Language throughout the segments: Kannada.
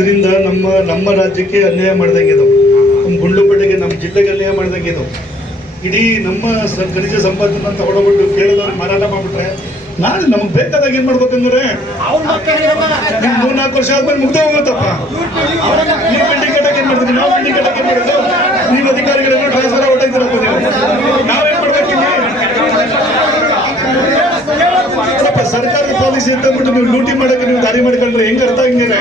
ಇದರಿಂದ ನಮ್ಮ ರಾಜ್ಯಕ್ಕೆ ಅನ್ಯಾಯ ಮಾಡ್ದಂಗೆ ಇದು, ನಮ್ಮ ಗುಂಡ್ಲುಪೇಟೆಗೆ, ನಮ್ಮ ಜಿಲ್ಲೆಗೆ ಅನ್ಯಾಯ ಮಾಡ್ದಂಗೆ ಇದು. ಇಡೀ ನಮ್ಮ ಖನಿಜ ಸಂಪತ್ತನ್ನು ತಗೊಂಡೋಗ್ಬಿಟ್ಟು ಕೇಳಿದವ್ರಿಗೆ ಮಾರಾಟ ಮಾಡಿಬಿಟ್ರೆ ನಾಳೆ ನಮಗೆ ಬೇಕಾದಾಗ ಏನು ಮಾಡ್ಬೇಕಂದ್ರೆ ನೀವು 3-4 ವರ್ಷ ಆದ್ಮೇಲೆ ಮುಗ್ದೇ ಹೋಗುತ್ತಪ್ಪ. ನೀವು ಬಿಲ್ಡಿಂಗ್ ಕಟ್ಟಕ್ಕೆ ಏನು ಮಾಡ್ತೀವಿ, ನಾವು ಬಿಲ್ಡಿಂಗ್ ಕಟ್ಟಕ್ಕೆ ಏನು ಮಾಡೋದು? ನೀವು ಅಧಿಕಾರಿಗಳೆಲ್ಲ ಟ್ರಾನ್ಸ್ಫರ್ ಹೊಟ್ಟೈತಿರಪ್ಪ ನೀವು. ನಾವೇನು ಮಾಡ್ಬೇಕು? ಸರ್ಕಾರದ ಪಾಲಿಸಿ ಅಂತ ಅಂದ್ಬಿಟ್ಟು ನೀವು ಲೂಟಿ ಮಾಡಕ್ಕೆ ನೀವು ದಾರಿ ಮಾಡ್ಕೊಂಡ್ರೆ ಹೆಂಗೆ ಅರ್ಥ ಹಿಂಗೇನೆ?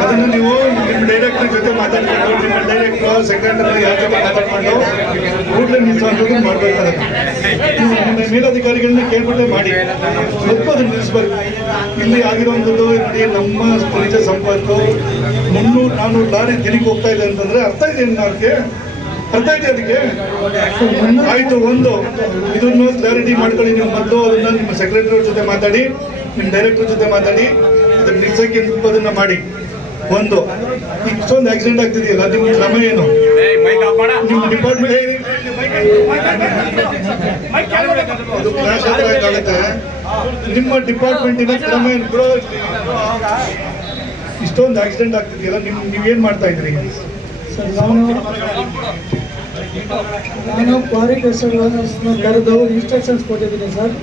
ಅದನ್ನು ನೀವು ನಿಮ್ಮ ಡೈರೆಕ್ಟರ್ ಜೊತೆ ಮಾತಾಡ್ಕೊಂಡು, ನಿಮ್ಮ ಡೈರೆಕ್ಟರ್ ಸೆಕ್ರೆಟರಿ ಯಾರ ಜೊತೆ ಮಾತಾಡ್ಕೊಂಡು ಕೂಡಲೇ ನಿಲ್ಲಿಸುವಂಥದ್ದು ಮಾಡ್ಬೇಕಾಗುತ್ತೆ. ನೀವು ನಿಮ್ಮ ಮೇಲಧಿಕಾರಿಗಳನ್ನ ಕೇಳ್ಬಿಟ್ಟೆ ಮಾಡಿ, ಸ್ವಲ್ಪ ಅದನ್ನು ನಿಲ್ಲಿಸ್ಬೇಕು. ಇಲ್ಲಿ ಆಗಿರುವಂಥದ್ದು ನೋಡಿ, ನಮ್ಮ ಖನಿಜ ಸಂಪತ್ತು 300-400 ಲಾರಿ ದಿನಕ್ಕೆ ಹೋಗ್ತಾ ಇದೆ ಅಂತಂದ್ರೆ ಅರ್ಥ ಇದೆ ಅವ್ರಿಗೆ, ಅರ್ಥ ಇದೆ ಅದಕ್ಕೆ. ಆಯ್ತು, ಒಂದು ಇದನ್ನು ಕ್ಲಾರಿಟಿ ಮಾಡ್ಕೊಳ್ಳಿ. ನೀವು ಮೊದಲು ಅದನ್ನ ನಿಮ್ಮ ಸೆಕ್ರೆಟರಿ ಜೊತೆ ಮಾತಾಡಿ, ನಿಮ್ಮ ಡೈರೆಕ್ಟರ್ ಜೊತೆ ಮಾತಾಡಿ, ಅದನ್ನ ನಿಲ್ಸಕ್ಕೆ ಅದನ್ನ ಮಾಡಿ. ಒಂದು ಇಷ್ಟೊಂದು ಆಕ್ಸಿಡೆಂಟ್ ಆಗ್ತಿದೆಯಲ್ಲ, ನಿಮ್ಮ ಕ್ರಮ ಏನು? ನಿಮ್ಮ ಡಿಪಾರ್ಟ್ಮೆಂಟ್ ಅದು ಕ್ಲಾಶ್ ಆಗುತ್ತೆ. ನಿಮ್ಮ ಡಿಪಾರ್ಟ್ಮೆಂಟಿನ ಕ್ರಮ ಏನು? ಇಷ್ಟೊಂದು ಆಕ್ಸಿಡೆಂಟ್ ಆಗ್ತಿದೆಯಲ್ಲ, ನೀವೇನ್ ಮಾಡ್ತಾ ಇದ್ರಿ? ನಾನು ಕ್ವಾರಿ ಕಸ್ಟಮರ್ಸ್ನ ಕರೆದು ಇನ್ಸ್ಟ್ರಕ್ಷನ್ಸ್ ಕೊಟ್ಟಿದ್ದೀನಿ ಸರ್.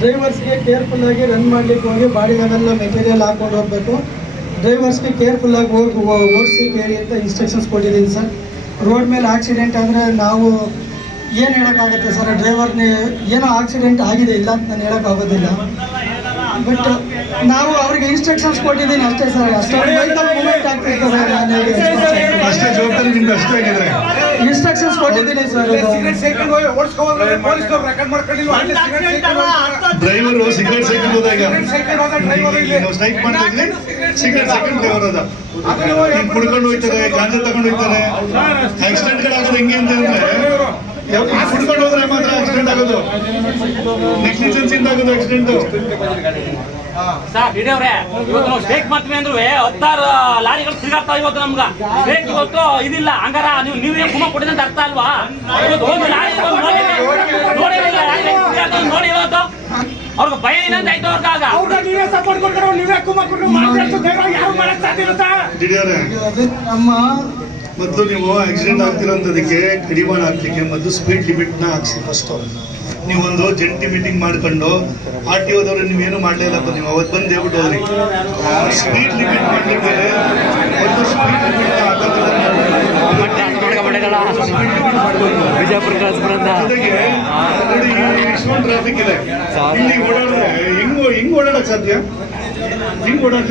ಡ್ರೈವರ್ಸ್ಗೆ ಕೇರ್ಫುಲ್ಲಾಗಿ ರನ್ ಮಾಡಲಿಕ್ಕೆ ಹೋಗಿ ಬಾಡಿಗೆಲ್ಲ ಮೆಟೀರಿಯಲ್ ಹಾಕ್ಕೊಂಡು ಹೋಗಬೇಕು. ಡ್ರೈವರ್ಸ್ಗೆ ಕೇರ್ಫುಲ್ಲಾಗಿ ಹೋಗಿ ಓಡಿಸಿ ಕೇಳಿ ಅಂತ ಇನ್ಸ್ಟ್ರಕ್ಷನ್ಸ್ ಕೊಟ್ಟಿದ್ದೀನಿ ಸರ್. ರೋಡ್ ಮೇಲೆ ಆಕ್ಸಿಡೆಂಟ್ ಆದರೆ ನಾವು ಏನು ಹೇಳೋಕ್ಕಾಗುತ್ತೆ ಸರ್? ಡ್ರೈವರ್ನೇ ಏನೋ ಆಕ್ಸಿಡೆಂಟ್ ಆಗಿದೆ, ಇಲ್ಲ ಅಂತ ನಾನು ಹೇಳೋಕ್ಕಾಗೋದಿಲ್ಲ. ಬಟ್ ನಾವು ಅವ್ರಿಗೆ ಇನ್ಸ್ಟ್ರಕ್ಷನ್ಸ್ ಕೊಟ್ಟಿದ್ದೀನಿ ಅಷ್ಟೇ ಸರ್. ಅಷ್ಟೇ ಮೂಮೆಂಟ್ ಆಗ್ತಿರ್ತದೆ, ಅಷ್ಟೇ ಜವಾಬ್ದಾರಿ ನಿಮ್ಗೆ ಅಷ್ಟೇ ಆಗಿದೆ. ಇನ್ಸ್ಟ್ರಕ್ಷನ್ಸ್ ಕೊಟ್ಟಿದ್ದೀನಿ ಸರ್. ಡ್ರೈವರು ಸಿಗರೇಟ್ ಸೈಕಲ್ ಹೋದಾಗ ಸ್ಟ್ರೈಕ್ ಮಾಡ್ತಾ ಇದ್ವಿ, ಸಿಗರೇಟ್ ಸೈಕಲ್ ಡ್ರೈವರ್ ಅದ ಕುಡ್ಕೊಂಡು ಹೋಗ್ತಾರೆ, ಗಾಂಜಾ ತಗೊಂಡು ಹೋಗ್ತಾರೆ. ಆಕ್ಸಿಡೆಂಟ್ಗಳಾಗೋದು ಹೆಂಗೆ ಅಂತಂದ್ರೆ, ಕುಡ್ಕೊಂಡು ಹೋದ್ರೆ ಮಾತ್ರ ಆಕ್ಸಿಡೆಂಟ್ ಆಗೋದು, ನೆಗ್ಲಿಜೆನ್ಸ್ ಇಂದ ಆಗೋದು ಆಕ್ಸಿಡೆಂಟ್. ಇವತ್ತು ನಾವು ಸ್ಟ್ರೈಕ್ ಮಾಡ್ತೀವಿ ಅಂದ್ರೂ 16 ಲಾರಿಗಳು ತಿರುಗಾಡ್ತಾವ. ಇವತ್ತು ನಮ್ಗೆ ಸ್ಟ್ರೈಕ್ ಇವತ್ತು ಇದಿಲ್ಲ, ಹಂಗಾರ ನೀವೇ ಕುಮ ಕೊಟ್ಟಿದೆ ಅಂತ ಅರ್ಥ ಅಲ್ವಾ? ಇವತ್ತು ಒಂದು ಲಾರಿ ನೋಡಿ ಇವತ್ತು ಅವ್ರಿಗೆ ಭಯ ಏನಂತ ಆಯ್ತು ಅವ್ರಿಗಾಗ. ನೀವೇ ಸಪೋರ್ಟ್ ಕೊಡ್ತಾರೆ, ನೀವೇ ಕುಮ ಕೊಟ್ಟು ಯಾರು ಮಾಡಕ್ ಸಾಧ್ಯ ಇಲ್ಲ ಸರ್. ನಮ್ಮ ಮೊದಲು ನೀವು ಆಕ್ಸಿಡೆಂಟ್ ಆಗ್ತಿರೋಂಥದಕ್ಕೆ ಕಡಿವಾಣ ಹಾಕ್ಲಿಕ್ಕೆ ಮೊದಲು ಸ್ಪೀಡ್ ಲಿಮಿಟ್ನ ಹಾಕ್ಸಿ. ಫಸ್ಟು ನೀವೊಂದು ಜಂಟಿ ಮೀಟಿಂಗ್ ಮಾಡ್ಕೊಂಡು RTOದವ್ರು ನೀವೇನು ಮಾಡಲಿಲ್ಲಪ್ಪ, ನೀವು ಅವತ್ತು ಬಂದು ಹೇಳ್ಬಿಟ್ಟು ಹೋದ್ರಿ. ಸ್ಪೀಡ್ ಲಿಮಿಟ್ ಮಾಡಲಿಕ್ಕೆ ಒಂದು ಸ್ಪೀಡ್ ಲಿಮಿಟ್ ಜೊತೆಗೆ ಇಷ್ಟೊಂದು ಟ್ರಾಫಿಕ್ ಇದೆ, ಇಲ್ಲಿ ಓಡಾಡಿದ್ರೆ ಹೆಂಗ್ ಓಡಾಡಕ್ ಸಾಧ್ಯ? ಹಿಂಗ್ ಓಡಾಡ್ಲಿಕ್ಕೆ